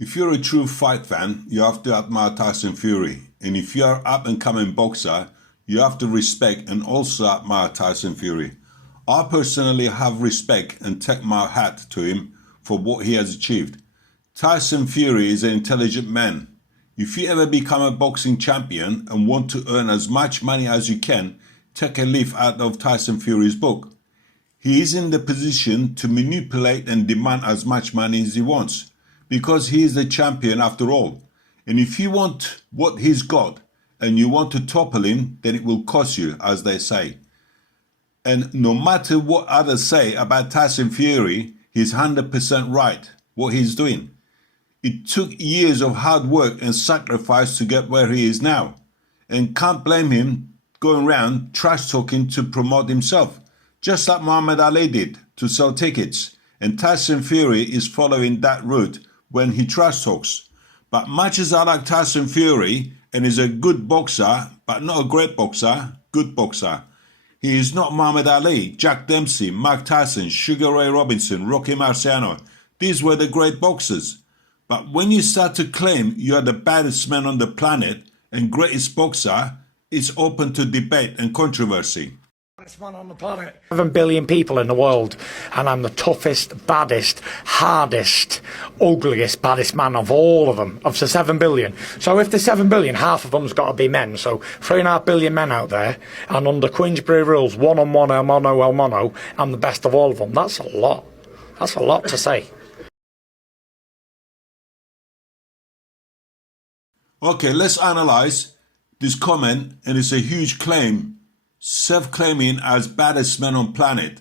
If you're a true fight fan, you have to admire Tyson Fury. And if you're an up-and-coming boxer, you have to respect and also admire Tyson Fury. I personally have respect and take my hat to him for what he has achieved. Tyson Fury is an intelligent man. If you ever become a boxing champion and want to earn as much money as you can, take a leaf out of Tyson Fury's book. He is in the position to manipulate and demand as much money as he wants, because he is the champion after all. And if you want what he's got and you want to topple him, then it will cost you, as they say. And no matter what others say about Tyson Fury, he's 100% right what he's doing. It took years of hard work and sacrifice to get where he is now. And can't blame him going around trash talking to promote himself, just like Muhammad Ali did to sell tickets. And Tyson Fury is following that route when he trash talks. But much as I like Tyson Fury and is a good boxer, but not a great boxer, good boxer, he is not Muhammad Ali, Jack Dempsey, Mike Tyson, Sugar Ray Robinson, Rocky Marciano. These were the great boxers. But when you start to claim you are the baddest man on the planet and greatest boxer, it's open to debate and controversy. Baddest man on the planet. 7 billion people in the world, and I'm the toughest, baddest, hardest, ugliest, baddest man of all of them, of the 7 billion. So if there's 7 billion, half of them's got to be men. So 3.5 billion men out there, and under Queensberry rules, one-on-one, el mono, I'm the best of all of them. That's a lot. That's a lot to say. Okay, let's analyze this comment, and it's a huge claim, self-claiming as baddest man on planet.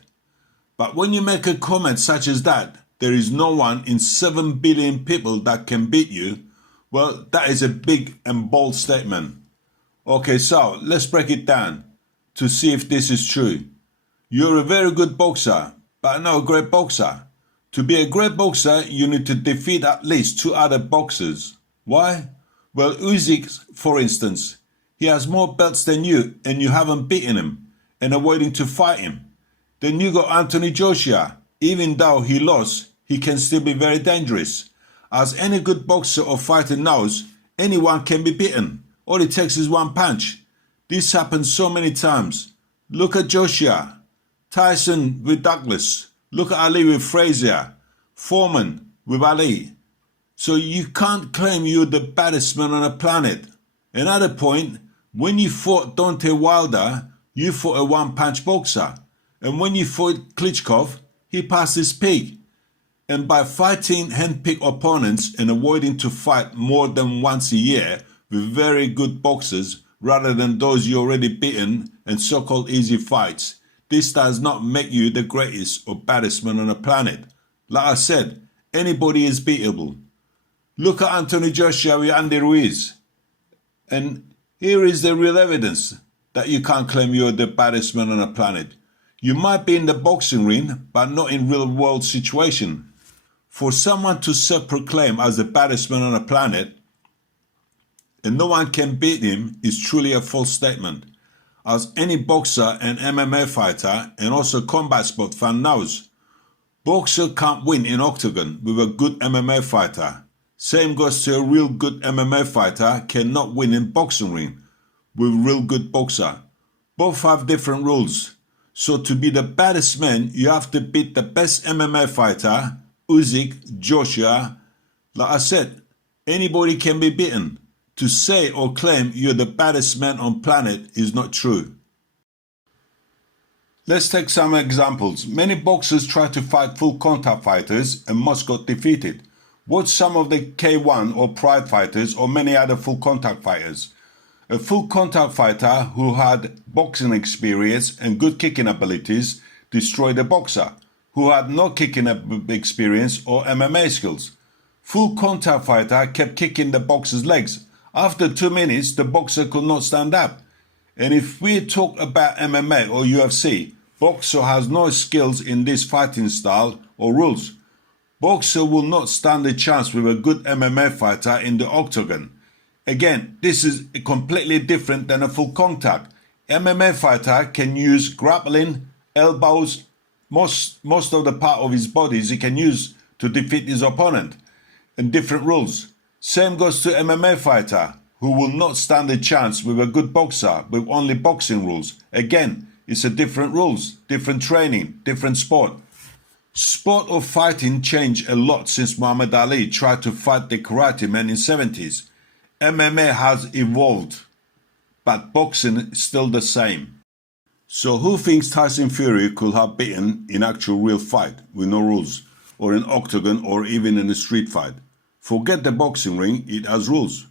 But when you make a comment such as that, there is no one in 7 billion people that can beat you, well, that is a big and bold statement. Okay, so let's break it down to see if this is true. You're a very good boxer, but not a great boxer. To be a great boxer, you need to defeat at least 2 other boxers. Why? Well, Usyk, for instance, he has more belts than you and you haven't beaten him and are waiting to fight him. Then you got Anthony Joshua. Even though he lost, he can still be very dangerous. As any good boxer or fighter knows, anyone can be beaten. All it takes is one punch. This happens so many times. Look at Joshua, Tyson with Douglas. Look at Ali with Frazier, Foreman with Ali. So you can't claim you're the baddest man on the planet. Another point, when you fought Deontay Wilder, you fought a one-punch boxer. And when you fought Klitschko, he passed his peak. And by fighting hand-picked opponents and avoiding to fight more than once a year with very good boxers rather than those you already beaten and so-called easy fights, this does not make you the greatest or baddest man on the planet. Like I said, anybody is beatable. Look at Anthony Joshua with Andy Ruiz. And here is the real evidence that you can't claim you're the baddest man on the planet. You might be in the boxing ring, but not in real world situation. For someone to self-proclaim as the baddest man on the planet and no one can beat him is truly a false statement. As any boxer and MMA fighter and also combat sport fan knows, boxer can't win in octagon with a good MMA fighter. Same goes to a real good MMA fighter cannot win in boxing ring with real good boxer. Both have different rules. So to be the baddest man, you have to beat the best MMA fighter, Usyk, Joshua. Like I said, anybody can be beaten. To say or claim you're the baddest man on planet is not true. Let's take some examples. Many boxers try to fight full contact fighters and most got defeated. Watch some of the K1 or Pride fighters or many other full contact fighters. A full contact fighter who had boxing experience and good kicking abilities destroyed a boxer who had no kicking experience or MMA skills. Full contact fighter kept kicking the boxer's legs. After 2 minutes, the boxer could not stand up. And if we talk about MMA or UFC, boxer has no skills in this fighting style or rules. Boxer will not stand a chance with a good MMA fighter in the octagon. Again, this is completely different than a full contact. MMA fighter can use grappling, elbows, most of the part of his body he can use to defeat his opponent. and different rules. Same goes to MMA fighter who will not stand a chance with a good boxer with only boxing rules. Again, it's a different rules, different training, different sport. Sport of fighting changed a lot since Muhammad Ali tried to fight the karate man in 70s. MMA has evolved, but boxing is still the same. So who thinks Tyson Fury could have beaten in actual real fight with no rules, or in octagon, or even in a street fight? Forget the boxing ring, it has rules.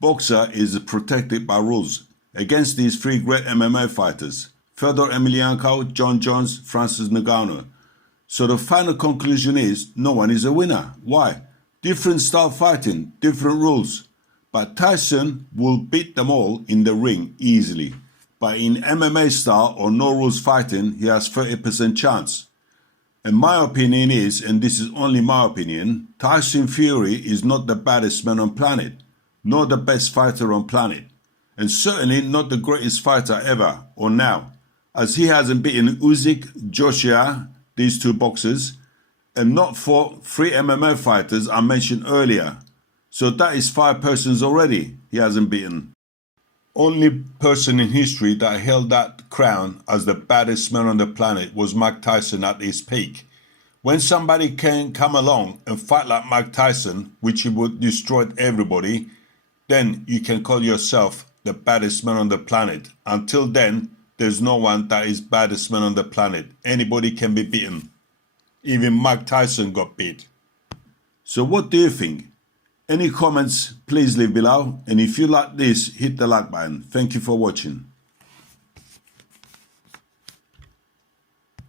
Boxer is protected by rules. Against these three great MMA fighters, Fedor Emelianenko, Jon Jones, Francis Ngannou. So the final conclusion is, no one is a winner. Why? Different style fighting, different rules. But Tyson will beat them all in the ring easily. But in MMA style or no rules fighting, he has 30% chance. And my opinion is, and this is only my opinion, Tyson Fury is not the baddest man on planet, nor the best fighter on planet, and certainly not the greatest fighter ever or now, as he hasn't beaten Usyk, Joshua, these two boxers, and not fought 3 MMA fighters I mentioned earlier. So that is 5 persons already he hasn't beaten. Only person in history that held that crown as the baddest man on the planet was Mike Tyson at his peak. When somebody can come along and fight like Mike Tyson, which he would destroy everybody, then you can call yourself the baddest man on the planet. Until then, there's no one that is baddest man on the planet. Anybody can be beaten. Even Mike Tyson got beat. So what do you think? Any comments, please leave below. And if you like this, hit the like button. Thank you for watching.